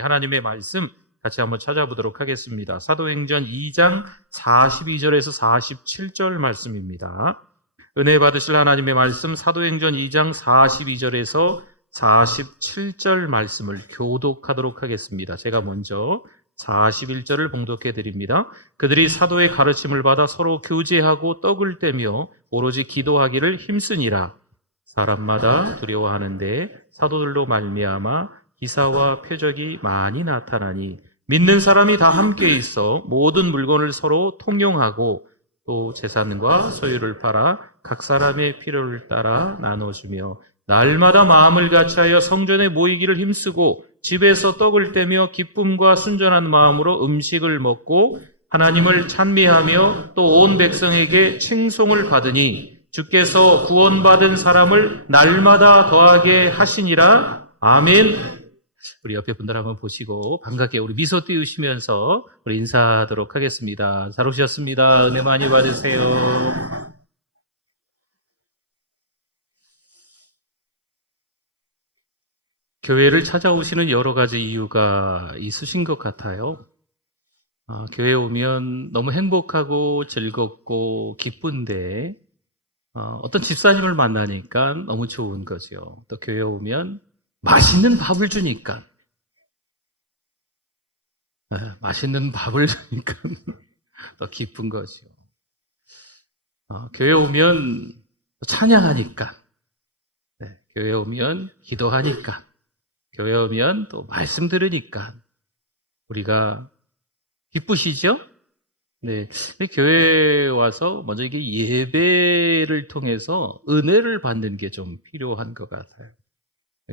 우리 하나님의 말씀 같이 한번 찾아보도록 하겠습니다. 사도행전 2장 42절에서 47절 말씀입니다. 은혜 받으실 하나님의 말씀 사도행전 2장 42절에서 47절 말씀을 교독하도록 하겠습니다. 제가 먼저 41절을 봉독해 드립니다. 그들이 사도의 가르침을 받아 서로 교제하고 떡을 떼며 오로지 기도하기를 힘쓰니라. 사람마다 두려워하는데 사도들로 말미암아 기사와 표적이 많이 나타나니 믿는 사람이 다 함께 있어 모든 물건을 서로 통용하고 또 재산과 소유를 팔아 각 사람의 필요를 따라 나눠주며 날마다 마음을 같이하여 성전에 모이기를 힘쓰고 집에서 떡을 떼며 기쁨과 순전한 마음으로 음식을 먹고 하나님을 찬미하며 또 온 백성에게 칭송을 받으니 주께서 구원받은 사람을 날마다 더하게 하시니라. 아멘. 우리 옆에 분들 한번 보시고 반갑게 우리 미소 띄우시면서 우리 인사하도록 하겠습니다. 잘 오셨습니다. 은혜 많이 받으세요. 교회를 찾아오시는 여러 가지 이유가 있으신 것 같아요. 교회에 오면 너무 행복하고 즐겁고 기쁜데 어떤 집사님을 만나니까 너무 좋은 거죠. 또 교회에 오면 맛있는 밥을 주니까 맛있는 밥을 주니까 더 기쁜 거죠. 교회에 오면 찬양하니까, 교회에 오면 기도하니까, 교회에 오면 또 말씀 들으니까 우리가 기쁘시죠? 네, 교회에 와서 먼저 이게 예배를 통해서 은혜를 받는 게 좀 필요한 것 같아요.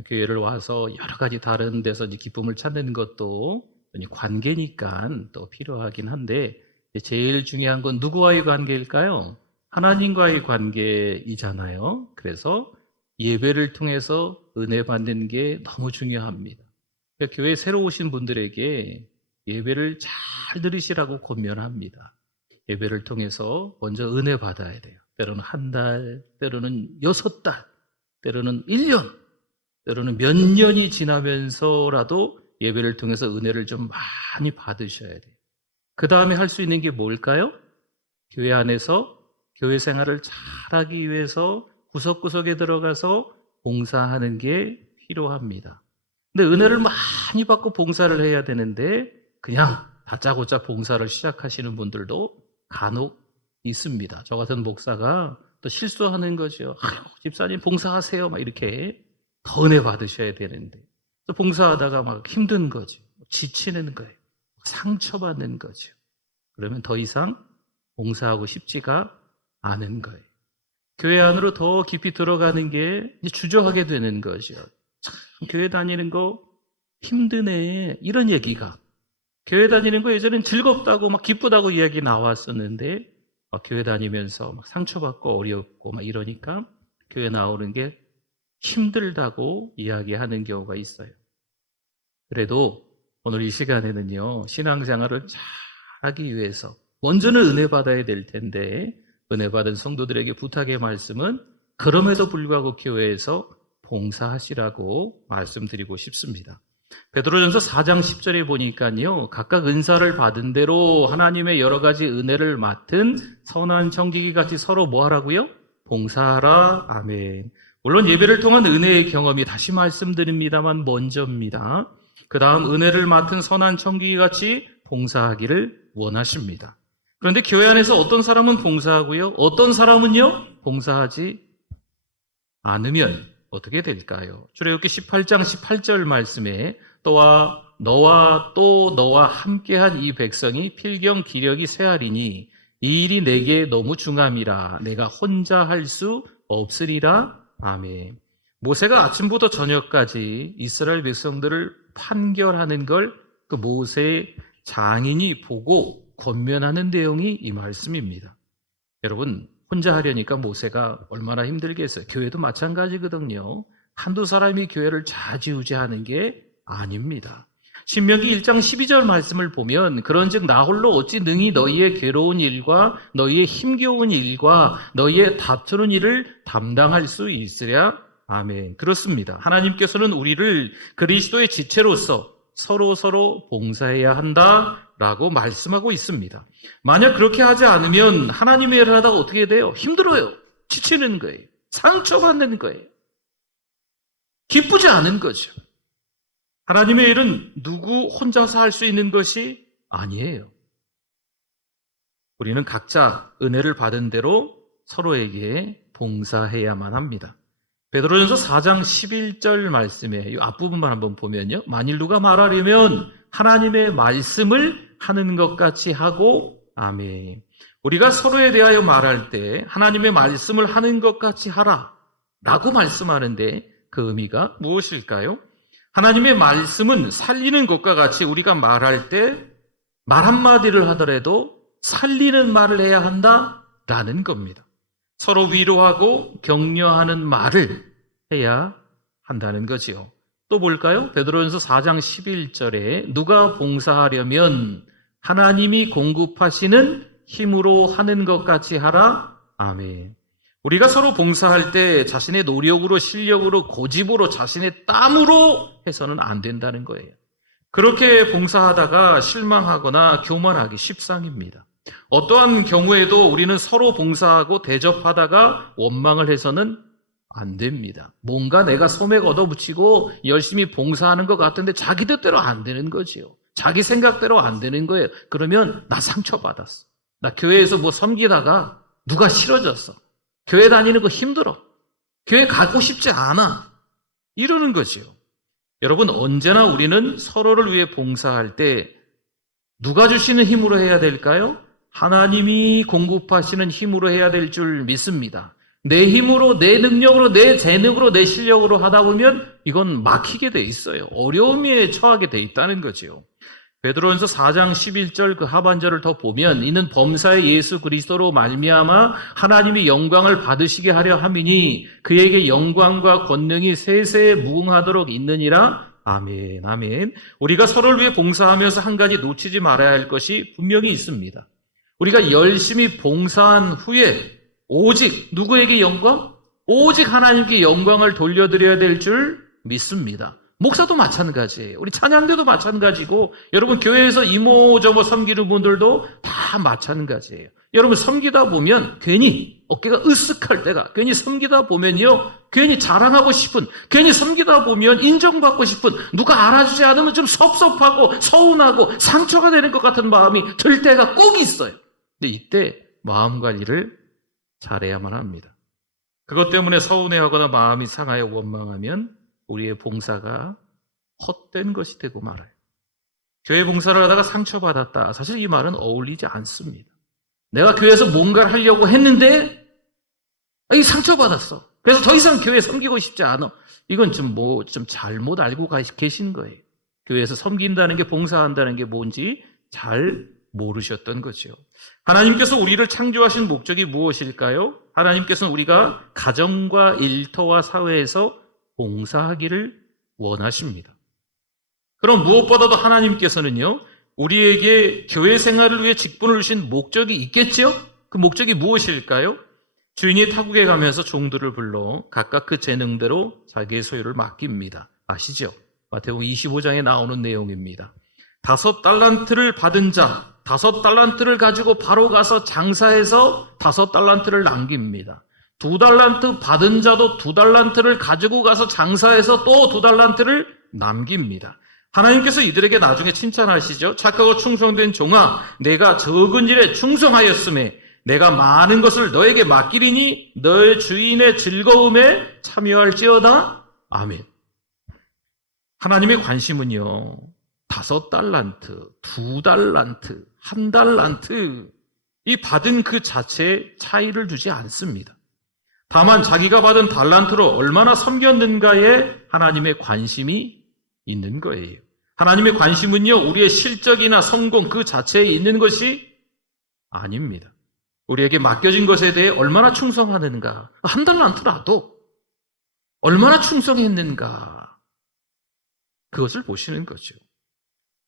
교회를 와서 여러 가지 다른 데서 이제 기쁨을 찾는 것도 관계니까 또 필요하긴 한데 제일 중요한 건 누구와의 관계일까요? 하나님과의 관계이잖아요. 그래서 예배를 통해서 은혜 받는 게 너무 중요합니다. 그러니까 교회에 새로 오신 분들에게 예배를 잘 들으시라고 권면합니다. 예배를 통해서 먼저 은혜 받아야 돼요. 때로는 한 달, 때로는 6달, 때로는 1년, 때로는 몇 년이 지나면서라도 예배를 통해서 은혜를 좀 많이 받으셔야 돼요. 그 다음에 할 수 있는 게 뭘까요? 교회 안에서 교회 생활을 잘하기 위해서 구석구석에 들어가서 봉사하는 게 필요합니다. 근데 은혜를 많이 받고 봉사를 해야 되는데 그냥 다짜고짜 봉사를 시작하시는 분들도 간혹 있습니다. 저 같은 목사가 또 실수하는 거죠. 집사님 봉사하세요 막 이렇게 더 은혜 받으셔야 되는데 또 봉사하다가 막 힘든 거죠. 지치는 거예요. 상처받는 거죠. 그러면 더 이상 봉사하고 싶지가 않은 거예요. 교회 안으로 더 깊이 들어가는 게 주저하게 되는 거죠. 참 교회 다니는 거 힘드네 이런 얘기가, 교회 다니는 거 예전엔 즐겁다고 막 기쁘다고 이야기 나왔었는데 교회 다니면서 막 상처받고 어렵고 막 이러니까 교회 나오는 게 힘들다고 이야기하는 경우가 있어요. 그래도 오늘 이 시간에는요, 신앙생활을 잘하기 위해서 먼저는 은혜 받아야 될 텐데 은혜 받은 성도들에게 부탁의 말씀은 그럼에도 불구하고 교회에서 봉사하시라고 말씀드리고 싶습니다. 베드로전서 4장 10절에 보니까요, 각각 은사를 받은 대로 하나님의 여러 가지 은혜를 맡은 선한 청지기 같이 서로 뭐 하라고요? 봉사하라. 아멘. 물론 예배를 통한 은혜의 경험이 다시 말씀드립니다만 먼저입니다. 그 다음 은혜를 맡은 선한 청지기 같이 봉사하기를 원하십니다. 그런데 교회 안에서 어떤 사람은 봉사하고요, 어떤 사람은요 봉사하지 않으면 어떻게 될까요? 출애굽기 18장 18절 말씀에 너와 함께한 이 백성이 필경 기력이 쇠하리니 이 일이 내게 너무 중함이라 내가 혼자 할 수 없으리라. 아멘. 모세가 아침부터 저녁까지 이스라엘 백성들을 판결하는 걸 그 모세의 장인이 보고 권면하는 내용이 이 말씀입니다. 여러분, 혼자 하려니까 모세가 얼마나 힘들겠어요. 교회도 마찬가지거든요. 한두 사람이 교회를 좌지우지하는 게 아닙니다. 신명기 1장 12절 말씀을 보면 그런즉 나 홀로 어찌 능히 너희의 괴로운 일과 너희의 힘겨운 일과 너희의 다투는 일을 담당할 수 있으랴. 아멘. 그렇습니다. 하나님께서는 우리를 그리스도의 지체로서 서로 봉사해야 한다라고 말씀하고 있습니다. 만약 그렇게 하지 않으면 하나님의 일을 하다가 어떻게 돼요? 힘들어요. 지치는 거예요. 상처받는 거예요. 기쁘지 않은 거죠. 하나님의 일은 누구 혼자서 할 수 있는 것이 아니에요. 우리는 각자 은혜를 받은 대로 서로에게 봉사해야만 합니다. 베드로전서 4장 11절 말씀에 이 앞부분만 한번 보면요. 만일 누가 말하려면 하나님의 말씀을 하는 것 같이 하고, 아멘. 우리가 서로에 대하여 말할 때 하나님의 말씀을 하는 것 같이 하라 라고 말씀하는데 그 의미가 무엇일까요? 하나님의 말씀은 살리는 것과 같이 우리가 말할 때 말 한마디를 하더라도 살리는 말을 해야 한다라는 겁니다. 서로 위로하고 격려하는 말을 해야 한다는 거지요. 또 볼까요? 베드로전서 4장 11절에 누가 봉사하려면 하나님이 공급하시는 힘으로 하는 것 같이 하라. 아멘. 우리가 서로 봉사할 때 자신의 노력으로, 실력으로, 고집으로, 자신의 땀으로 해서는 안 된다는 거예요. 그렇게 봉사하다가 실망하거나 교만하기 십상입니다. 어떠한 경우에도 우리는 서로 봉사하고 대접하다가 원망을 해서는 안 됩니다. 뭔가 내가 소맥 얻어붙이고 열심히 봉사하는 것 같은데 자기 뜻대로 안 되는 거지요. 자기 생각대로 안 되는 거예요. 그러면 나 상처받았어. 나 교회에서 뭐 섬기다가 누가 싫어졌어. 교회 다니는 거 힘들어. 교회 가고 싶지 않아. 이러는 거지요. 여러분, 언제나 우리는 서로를 위해 봉사할 때 누가 주시는 힘으로 해야 될까요? 하나님이 공급하시는 힘으로 해야 될 줄 믿습니다. 내 힘으로, 내 능력으로, 내 재능으로, 내 실력으로 하다 보면 이건 막히게 돼 있어요. 어려움에 처하게 돼 있다는 거지요. 베드로전서 4장 11절 그 하반절을 더 보면 이는 범사의 예수 그리스도로 말미암아 하나님이 영광을 받으시게 하려 함이니 그에게 영광과 권능이 세세에 무궁하도록 있느니라. 아멘, 아멘. 우리가 서로를 위해 봉사하면서 한 가지 놓치지 말아야 할 것이 분명히 있습니다. 우리가 열심히 봉사한 후에 오직 누구에게 영광? 오직 하나님께 영광을 돌려드려야 될 줄 믿습니다. 목사도 마찬가지예요. 우리 찬양대도 마찬가지고 여러분 교회에서 이모저모 섬기는 분들도 다 마찬가지예요. 여러분 섬기다 보면 괜히 어깨가 으쓱할 때가, 괜히 섬기다 보면요, 괜히 자랑하고 싶은, 괜히 섬기다 보면 인정받고 싶은, 누가 알아주지 않으면 좀 섭섭하고 서운하고 상처가 되는 것 같은 마음이 들 때가 꼭 있어요. 근데 이때 마음 관리를 잘해야만 합니다. 그것 때문에 서운해하거나 마음이 상하여 원망하면 우리의 봉사가 헛된 것이 되고 말아요. 교회 봉사를 하다가 상처받았다. 사실 이 말은 어울리지 않습니다. 내가 교회에서 뭔가를 하려고 했는데 이 상처받았어. 그래서 더 이상 교회 섬기고 싶지 않아. 이건 좀 잘못 알고 계신 거예요. 교회에서 섬긴다는 게, 봉사한다는 게 뭔지 잘 모르셨던 거죠. 하나님께서 우리를 창조하신 목적이 무엇일까요? 하나님께서는 우리가 가정과 일터와 사회에서 봉사하기를 원하십니다. 그럼 무엇보다도 하나님께서는요, 우리에게 교회 생활을 위해 직분을 주신 목적이 있겠지요? 그 목적이 무엇일까요? 주인이 타국에 가면서 종들을 불러 각각 그 재능대로 자기의 소유를 맡깁니다. 아시죠? 마태복음 25장에 나오는 내용입니다. 5달란트를 받은 자, 5달란트를 가지고 바로 가서 장사해서 5달란트를 남깁니다. 2달란트 받은 자도 2달란트를 가지고 가서 장사해서 또 2달란트를 남깁니다. 하나님께서 이들에게 나중에 칭찬하시죠. 착하고 충성된 종아, 내가 적은 일에 충성하였음에 내가 많은 것을 너에게 맡기리니 너의 주인의 즐거움에 참여할지어다. 아멘. 하나님의 관심은요, 5달란트, 2달란트, 1달란트 이 받은 그 자체에 차이를 두지 않습니다. 다만 자기가 받은 달란트로 얼마나 섬겼는가에 하나님의 관심이 있는 거예요. 하나님의 관심은요, 우리의 실적이나 성공 그 자체에 있는 것이 아닙니다. 우리에게 맡겨진 것에 대해 얼마나 충성하는가, 1달란트라도 얼마나 충성했는가, 그것을 보시는 거죠.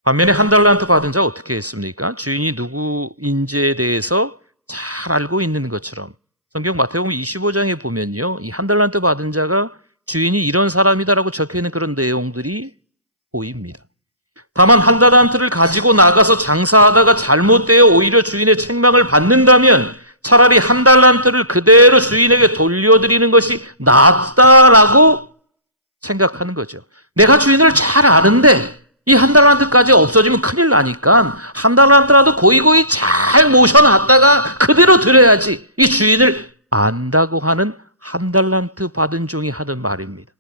반면에 1달란트 받은 자 어떻게 했습니까? 주인이 누구인지에 대해서 잘 알고 있는 것처럼 성경 마태복음 25장에 보면요, 이 1달란트 받은 자가 주인이 이런 사람이다라고 적혀있는 그런 내용들이 보입니다. 다만 한 달란트를 가지고 나가서 장사하다가 잘못되어 오히려 주인의 책망을 받는다면 차라리 한 달란트를 그대로 주인에게 돌려드리는 것이 낫다라고 생각하는 거죠. 내가 주인을 잘 아는데 이 한 달란트까지 없어지면 큰일 나니까 한 달란트라도 고이고이 잘 모셔놨다가 그대로 드려야지. 이 주인을 안다고 하는 한 달란트 받은 종이 하던 말입니다.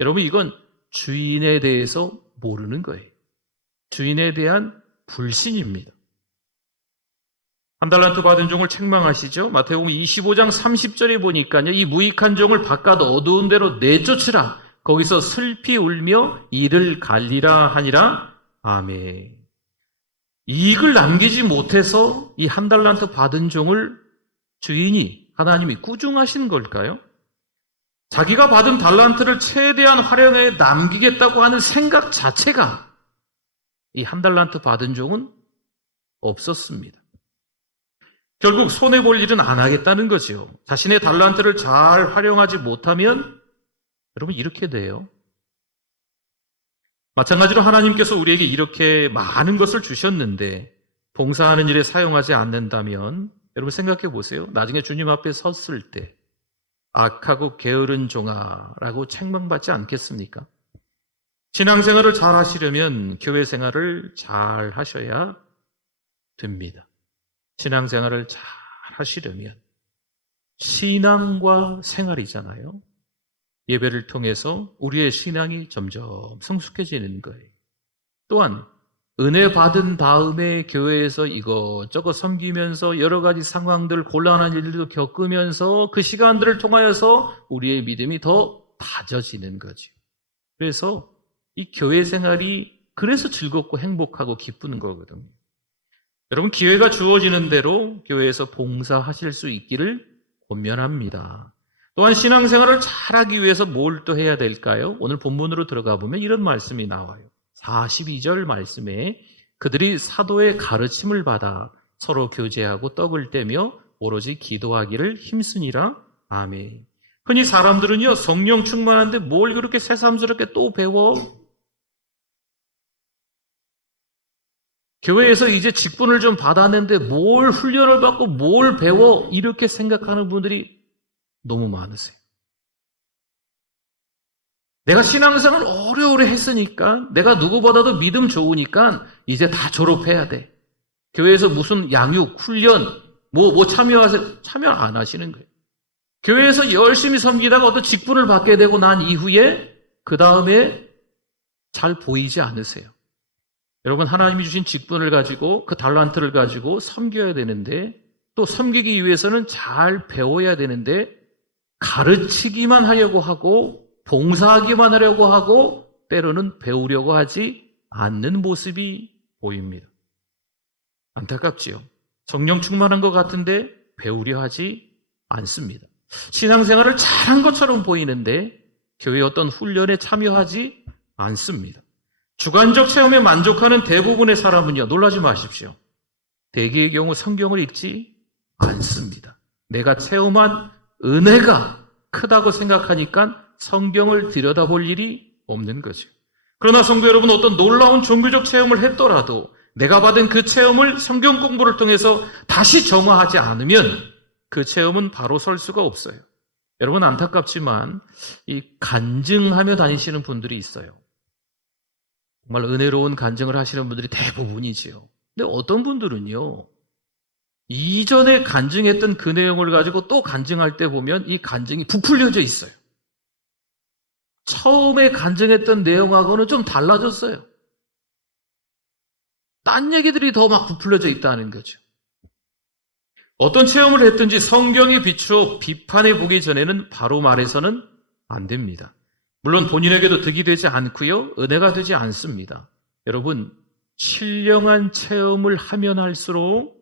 여러분, 이건 주인에 대해서 모르는 거예요. 주인에 대한 불신입니다. 한 달란트 받은 종을 책망하시죠. 마태복음 25장 30절에 보니까요, 이 무익한 종을 바깥 어두운 데로 내쫓으라. 거기서 슬피 울며 이를 갈리라 하니라. 아멘. 이익을 남기지 못해서 이 한 달란트 받은 종을 주인이, 하나님이 꾸중하신 걸까요? 자기가 받은 달란트를 최대한 활용해 남기겠다고 하는 생각 자체가 이 한 달란트 받은 종은 없었습니다. 결국 손해볼 일은 안 하겠다는 거죠. 자신의 달란트를 잘 활용하지 못하면 여러분 이렇게 돼요. 마찬가지로 하나님께서 우리에게 이렇게 많은 것을 주셨는데 봉사하는 일에 사용하지 않는다면 여러분 생각해 보세요. 나중에 주님 앞에 섰을 때 악하고 게으른 종아라고 책망받지 않겠습니까? 신앙생활을 잘 하시려면 교회 생활을 잘 하셔야 됩니다. 신앙생활을 잘 하시려면 신앙과 생활이잖아요. 예배를 통해서 우리의 신앙이 점점 성숙해지는 거예요. 또한 은혜 받은 다음에 교회에서 이것저것 섬기면서 여러 가지 상황들, 곤란한 일들도 겪으면서 그 시간들을 통하여서 우리의 믿음이 더 다져지는 거죠. 그래서 이 교회 생활이 그래서 즐겁고 행복하고 기쁘는 거거든요. 여러분, 기회가 주어지는 대로 교회에서 봉사하실 수 있기를 권면합니다. 또한 신앙생활을 잘하기 위해서 뭘 또 해야 될까요? 오늘 본문으로 들어가 보면 이런 말씀이 나와요. 42절 말씀에 그들이 사도의 가르침을 받아 서로 교제하고 떡을 떼며 오로지 기도하기를 힘쓰니라. 아멘. 흔히 사람들은요, 성령 충만한데 뭘 그렇게 새삼스럽게 또 배워? 교회에서 이제 직분을 좀 받았는데 뭘 훈련을 받고 뭘 배워? 이렇게 생각하는 분들이 너무 많으세요. 내가 신앙생활을 오래오래 했으니까, 내가 누구보다도 믿음 좋으니까 이제 다 졸업해야 돼. 교회에서 무슨 양육, 훈련, 뭐 참여하세요? 참여 안 하시는 거예요. 교회에서 열심히 섬기다가 어떤 직분을 받게 되고 난 이후에 그 다음에 잘 보이지 않으세요. 여러분, 하나님이 주신 직분을 가지고 그 달란트를 가지고 섬겨야 되는데, 또 섬기기 위해서는 잘 배워야 되는데 가르치기만 하려고 하고 봉사하기만 하려고 하고 때로는 배우려고 하지 않는 모습이 보입니다. 안타깝지요. 성령 충만한 것 같은데 배우려 하지 않습니다. 신앙생활을 잘한 것처럼 보이는데 교회 어떤 훈련에 참여하지 않습니다. 주관적 체험에 만족하는 대부분의 사람은요, 놀라지 마십시오. 대개의 경우 성경을 읽지 않습니다. 내가 체험한 은혜가 크다고 생각하니까 성경을 들여다볼 일이 없는 거죠. 그러나 성도 여러분, 어떤 놀라운 종교적 체험을 했더라도 내가 받은 그 체험을 성경 공부를 통해서 다시 정화하지 않으면 그 체험은 바로 설 수가 없어요. 여러분, 안타깝지만 이 간증하며 다니시는 분들이 있어요. 정말 은혜로운 간증을 하시는 분들이 대부분이지요. 근데 어떤 분들은요, 이전에 간증했던 그 내용을 가지고 또 간증할 때 보면 이 간증이 부풀려져 있어요. 처음에 간증했던 내용하고는 좀 달라졌어요. 딴 얘기들이 더 막 부풀려져 있다는 거죠. 어떤 체험을 했든지 성경에 비추어 비판해 보기 전에는 바로 말해서는 안 됩니다. 물론 본인에게도 득이 되지 않고요, 은혜가 되지 않습니다. 여러분, 신령한 체험을 하면 할수록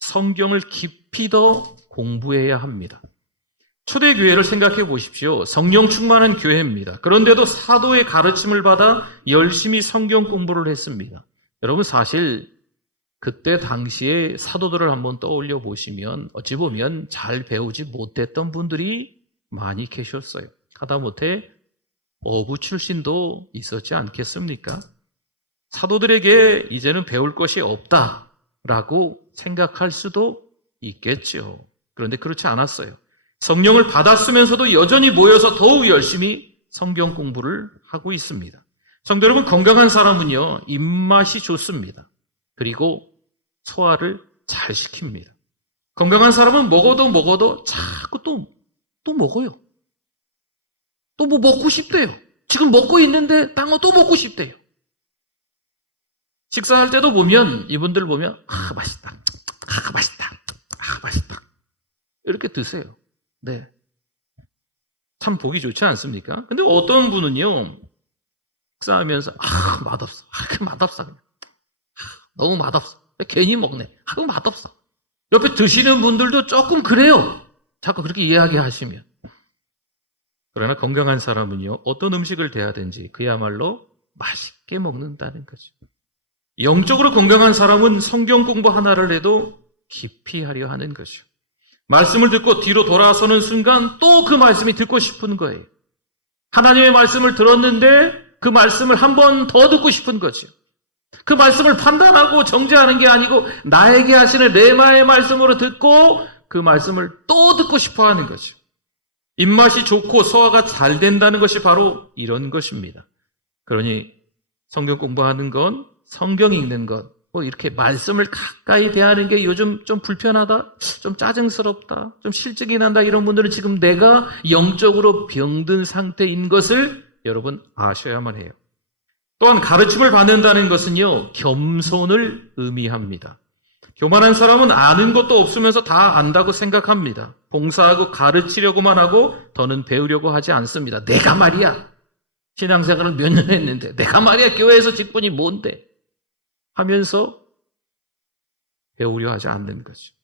성경을 깊이 더 공부해야 합니다. 초대교회를 생각해 보십시오. 성령 충만한 교회입니다. 그런데도 사도의 가르침을 받아 열심히 성경 공부를 했습니다. 여러분, 사실 그때 당시에 사도들을 한번 떠올려 보시면 어찌 보면 잘 배우지 못했던 분들이 많이 계셨어요. 하다못해 어부 출신도 있었지 않겠습니까? 사도들에게 이제는 배울 것이 없다라고 생각할 수도 있겠죠. 그런데 그렇지 않았어요. 성령을 받았으면서도 여전히 모여서 더욱 열심히 성경 공부를 하고 있습니다. 성도 여러분, 건강한 사람은요, 입맛이 좋습니다. 그리고 소화를 잘 시킵니다. 건강한 사람은 먹어도 자꾸 또 먹어요. 또 뭐 먹고 싶대요. 지금 먹고 있는데 딴 거 또 먹고 싶대요. 식사할 때도 보면, 이분들 보면, 맛있다. 맛있다. 맛있다. 이렇게 드세요. 네. 참 보기 좋지 않습니까? 근데 어떤 분은요, 식사하면서, 맛없어. 맛없어. 그냥. 너무 맛없어. 괜히 먹네. 맛없어. 옆에 드시는 분들도 조금 그래요. 자꾸 그렇게 이야기하시면. 그러나 건강한 사람은요, 어떤 음식을 대하든지 그야말로 맛있게 먹는다는 거죠. 영적으로 건강한 사람은 성경 공부 하나를 해도 깊이 하려 하는 거죠. 말씀을 듣고 뒤로 돌아서는 순간 또 그 말씀이 듣고 싶은 거예요. 하나님의 말씀을 들었는데 그 말씀을 한 번 더 듣고 싶은 거죠. 그 말씀을 판단하고 정죄하는 게 아니고 나에게 하시는 레마의 말씀으로 듣고 그 말씀을 또 듣고 싶어 하는 거죠. 입맛이 좋고 소화가 잘 된다는 것이 바로 이런 것입니다. 그러니 성경 공부하는 건, 성경 읽는 것, 이렇게 말씀을 가까이 대하는 게 요즘 좀 불편하다, 좀 짜증스럽다, 좀 실증이 난다, 이런 분들은 지금 내가 영적으로 병든 상태인 것을 여러분 아셔야만 해요. 또한 가르침을 받는다는 것은요, 겸손을 의미합니다. 교만한 사람은 아는 것도 없으면서 다 안다고 생각합니다. 봉사하고 가르치려고만 하고 더는 배우려고 하지 않습니다. 내가 말이야, 신앙생활을 몇 년 했는데 내가 말이야, 교회에서 직분이 뭔데 하면서 배우려 하지 않는 거죠.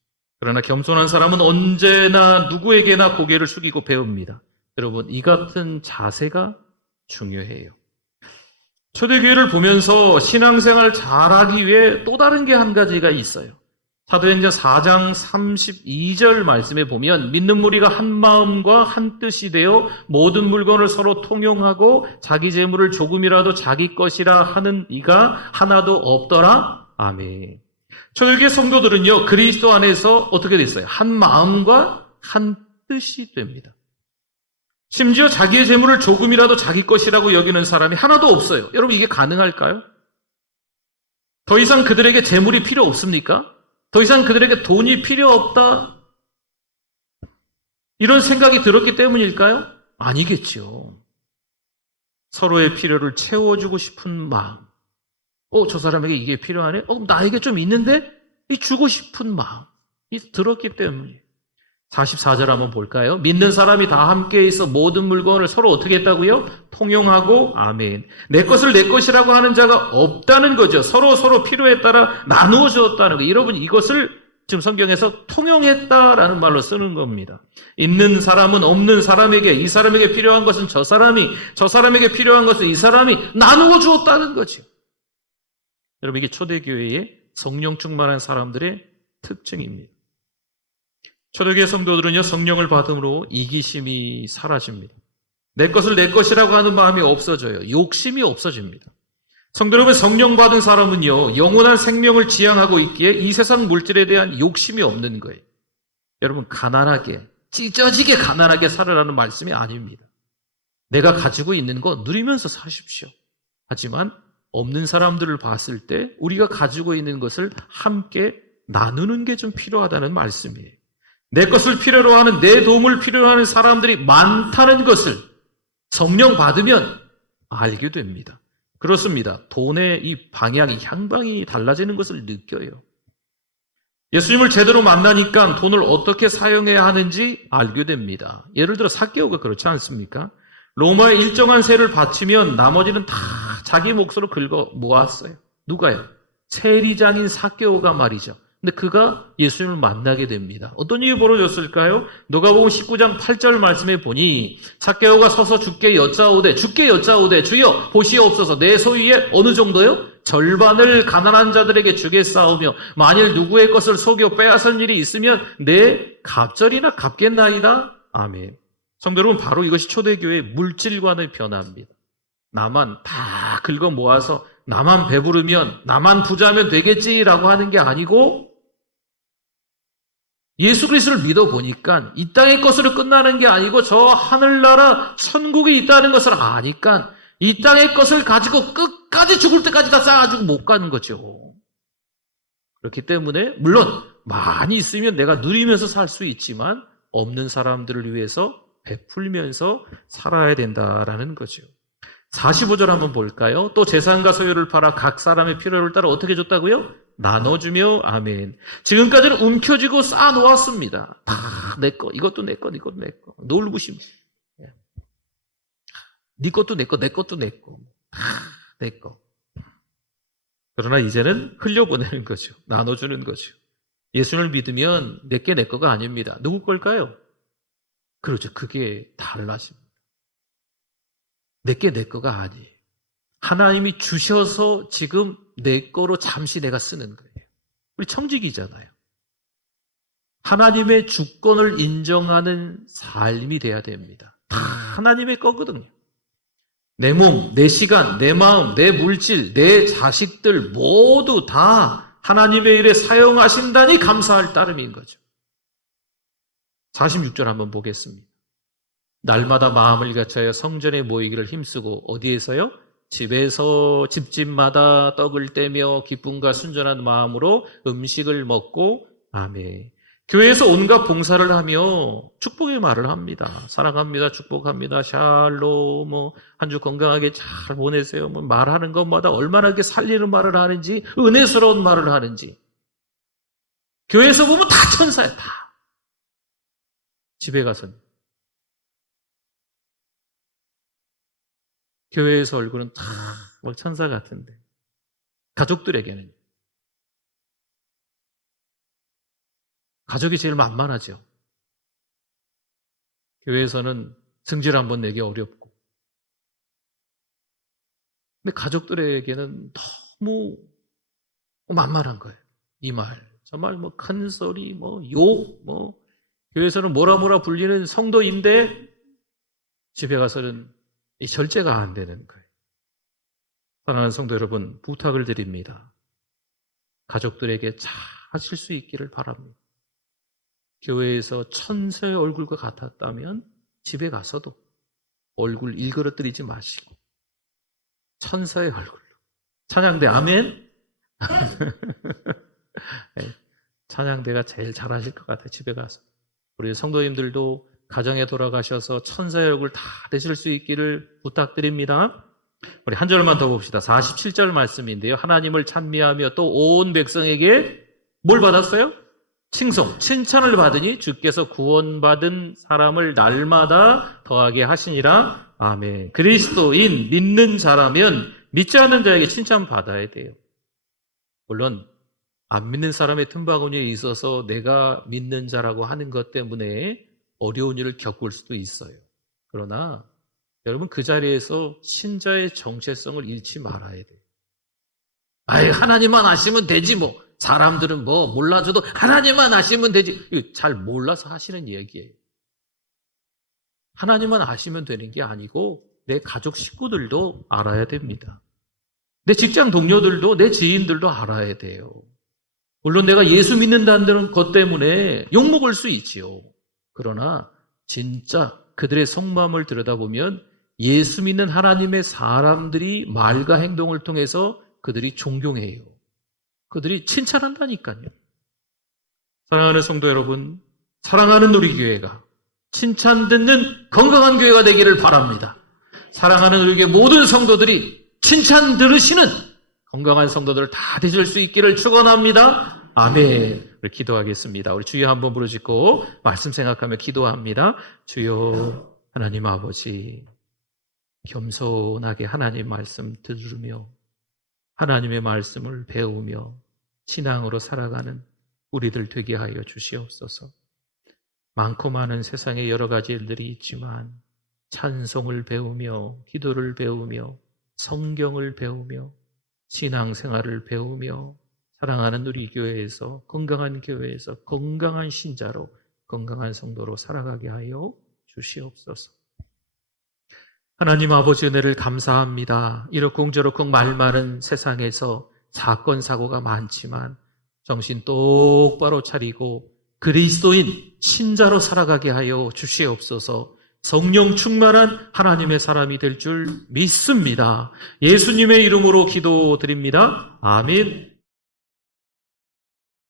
그러나 겸손한 사람은 언제나 누구에게나 고개를 숙이고 배웁니다. 여러분, 이 같은 자세가 중요해요. 초대교회를 보면서 신앙생활 잘하기 위해 또 다른 게 한 가지가 있어요. 사도행전 4장 32절 말씀에 보면 믿는 무리가 한 마음과 한 뜻이 되어 모든 물건을 서로 통용하고 자기 재물을 조금이라도 자기 것이라 하는 이가 하나도 없더라. 아멘. 초대교회 성도들은요, 그리스도 안에서 어떻게 됐어요? 한 마음과 한 뜻이 됩니다. 심지어 자기의 재물을 조금이라도 자기 것이라고 여기는 사람이 하나도 없어요. 여러분, 이게 가능할까요? 더 이상 그들에게 재물이 필요 없습니까? 더 이상 그들에게 돈이 필요 없다, 이런 생각이 들었기 때문일까요? 아니겠죠. 서로의 필요를 채워주고 싶은 마음. 저 사람에게 이게 필요하네? 그럼 나에게 좀 있는데? 주고 싶은 마음이 들었기 때문이에요. 44절 한번 볼까요? 믿는 사람이 다 함께 있어 모든 물건을 서로 어떻게 했다고요? 통용하고, 아멘. 내 것을 내 것이라고 하는 자가 없다는 거죠. 서로 필요에 따라 나누어 주었다는 거. 여러분, 이것을 지금 성경에서 통용했다라는 말로 쓰는 겁니다. 있는 사람은 없는 사람에게, 이 사람에게 필요한 것은 저 사람이, 저 사람에게 필요한 것은 이 사람이 나누어 주었다는 거죠. 여러분, 이게 초대교회의 성령 충만한 사람들의 특징입니다. 초대교회 성도들은요, 성령을 받음으로 이기심이 사라집니다. 내 것을 내 것이라고 하는 마음이 없어져요. 욕심이 없어집니다. 성도 여러분, 성령 받은 사람은요, 영원한 생명을 지향하고 있기에 이 세상 물질에 대한 욕심이 없는 거예요. 여러분, 가난하게, 찢어지게 가난하게 살아라는 말씀이 아닙니다. 내가 가지고 있는 거 누리면서 사십시오. 하지만 없는 사람들을 봤을 때 우리가 가지고 있는 것을 함께 나누는 게 좀 필요하다는 말씀이에요. 내 것을 필요로 하는, 내 도움을 필요로 하는 사람들이 많다는 것을 성령 받으면 알게 됩니다. 그렇습니다. 돈의 이 방향이, 향방이 달라지는 것을 느껴요. 예수님을 제대로 만나니까 돈을 어떻게 사용해야 하는지 알게 됩니다. 예를 들어 삭개오가 그렇지 않습니까? 로마에 일정한 세를 바치면 나머지는 다 자기 몫으로 긁어 모았어요. 누가요? 세리장인 삭개오가 말이죠. 근데 그가 예수님을 만나게 됩니다. 어떤 일이 벌어졌을까요? 누가복음 19장 8절 말씀에 보니 삭개오가 서서 주께 여짜오되 주여 보시옵소서, 내 소유의 어느 정도요? 절반을 가난한 자들에게 주겠사오며 만일 누구의 것을 속여 빼앗을 일이 있으면 내 갑절이나 갚겠나이다. 아멘. 성도 여러분, 바로 이것이 초대교회의 물질관의 변화입니다. 나만 다 긁어 모아서 나만 배부르면, 나만 부자면 되겠지라고 하는 게 아니고 예수 그리스도를 믿어보니까 이 땅의 것으로 끝나는 게 아니고 저 하늘나라 천국이 있다는 것을 아니까 이 땅의 것을 가지고 끝까지 죽을 때까지 다 쌓아주고 못 가는 거죠. 그렇기 때문에 물론 많이 있으면 내가 누리면서 살 수 있지만 없는 사람들을 위해서 베풀면서 살아야 된다라는 거죠. 45절 한번 볼까요? 또 재산과 소유를 팔아 각 사람의 필요를 따라 어떻게 줬다고요? 나눠주며 아멘. 지금까지는 움켜쥐고 쌓아놓았습니다. 다 내 거, 이것도 내 거, 이것도 내 거. 놀부심. 네 것도 내 거, 내 것도 내 거. 다 내 거. 그러나 이제는 흘려보내는 거죠. 나눠주는 거죠. 예수를 믿으면 내게 내 거가 아닙니다. 누구 걸까요? 그렇죠. 그게 달라집니다. 내게 내 거가 아니에요. 하나님이 주셔서 지금 내 거로 잠시 내가 쓰는 거예요. 우리 청직이잖아요. 하나님의 주권을 인정하는 삶이 돼야 됩니다. 다 하나님의 거거든요. 내 몸, 내 시간, 내 마음, 내 물질, 내 자식들 모두 다 하나님의 일에 사용하신다니 감사할 따름인 거죠. 46절 한번 보겠습니다. 날마다 마음을 같이하여 성전에 모이기를 힘쓰고 어디에서요? 집에서 집집마다 떡을 떼며 기쁨과 순전한 마음으로 음식을 먹고 아멘. 교회에서 온갖 봉사를 하며 축복의 말을 합니다. 사랑합니다. 축복합니다. 샬롬 한 주 건강하게 잘 보내세요. 말하는 것마다 얼마나 이렇게 살리는 말을 하는지 은혜스러운 말을 하는지 교회에서 보면 다 천사야. 다. 집에 가서는 교회에서 얼굴은 다 천사 같은데 가족들에게는 가족이 제일 만만하죠. 교회에서는 승질 한번 내기 어렵고 근데 가족들에게는 너무 만만한 거예요. 이 말, 저 말, 큰 소리, 욕, 교회에서는 뭐라 불리는 성도인데 집에 가서는 이 절제가 안 되는 거예요. 사랑하는 성도 여러분, 부탁을 드립니다. 가족들에게 잘 하실 수 있기를 바랍니다. 교회에서 천사의 얼굴과 같았다면 집에 가서도 얼굴 일그러뜨리지 마시고 천사의 얼굴로 찬양대 아멘. 찬양대가 제일 잘하실 것 같아요. 집에 가서 우리 성도님들도 가정에 돌아가셔서 천사의 얼굴 다 되실 수 있기를 부탁드립니다. 우리 한 절만 더 봅시다. 47절 말씀인데요. 하나님을 찬미하며 또 온 백성에게 뭘 받았어요? 칭송, 칭찬을 받으니 주께서 구원받은 사람을 날마다 더하게 하시니라. 아멘. 그리스도인 믿는 자라면 믿지 않는 자에게 칭찬받아야 돼요. 물론 안 믿는 사람의 틈바구니에 있어서 내가 믿는 자라고 하는 것 때문에 어려운 일을 겪을 수도 있어요. 그러나 여러분 그 자리에서 신자의 정체성을 잃지 말아야 돼요. 하나님만 아시면 되지 뭐. 사람들은 몰라줘도 하나님만 아시면 되지. 이거 잘 몰라서 하시는 얘기예요. 하나님만 아시면 되는 게 아니고 내 가족 식구들도 알아야 됩니다. 내 직장 동료들도 내 지인들도 알아야 돼요. 물론 내가 예수 믿는다는 것 때문에 욕먹을 수 있지요. 그러나 진짜 그들의 속마음을 들여다보면 예수 믿는 하나님의 사람들이 말과 행동을 통해서 그들이 존경해요. 그들이 칭찬한다니까요. 사랑하는 성도 여러분, 사랑하는 우리 교회가 칭찬 듣는 건강한 교회가 되기를 바랍니다. 사랑하는 우리 교회 모든 성도들이 칭찬 들으시는 건강한 성도들 다 되실 수 있기를 축원합니다. 아멘. 우리 기도하겠습니다. 우리 주여 한번 부르짖고 말씀 생각하며 기도합니다. 주여 하나님 아버지, 겸손하게 하나님 말씀 들으며 하나님의 말씀을 배우며 신앙으로 살아가는 우리들 되게 하여 주시옵소서. 많고 많은 세상에 여러 가지 일들이 있지만 찬송을 배우며 기도를 배우며 성경을 배우며 신앙생활을 배우며 사랑하는 우리 교회에서 건강한 교회에서 건강한 신자로 건강한 성도로 살아가게 하여 주시옵소서. 하나님 아버지 은혜를 감사합니다. 이러쿵저러쿵 말 많은 세상에서 사건 사고가 많지만 정신 똑바로 차리고 그리스도인 신자로 살아가게 하여 주시옵소서. 성령 충만한 하나님의 사람이 될 줄 믿습니다. 예수님의 이름으로 기도드립니다. 아멘.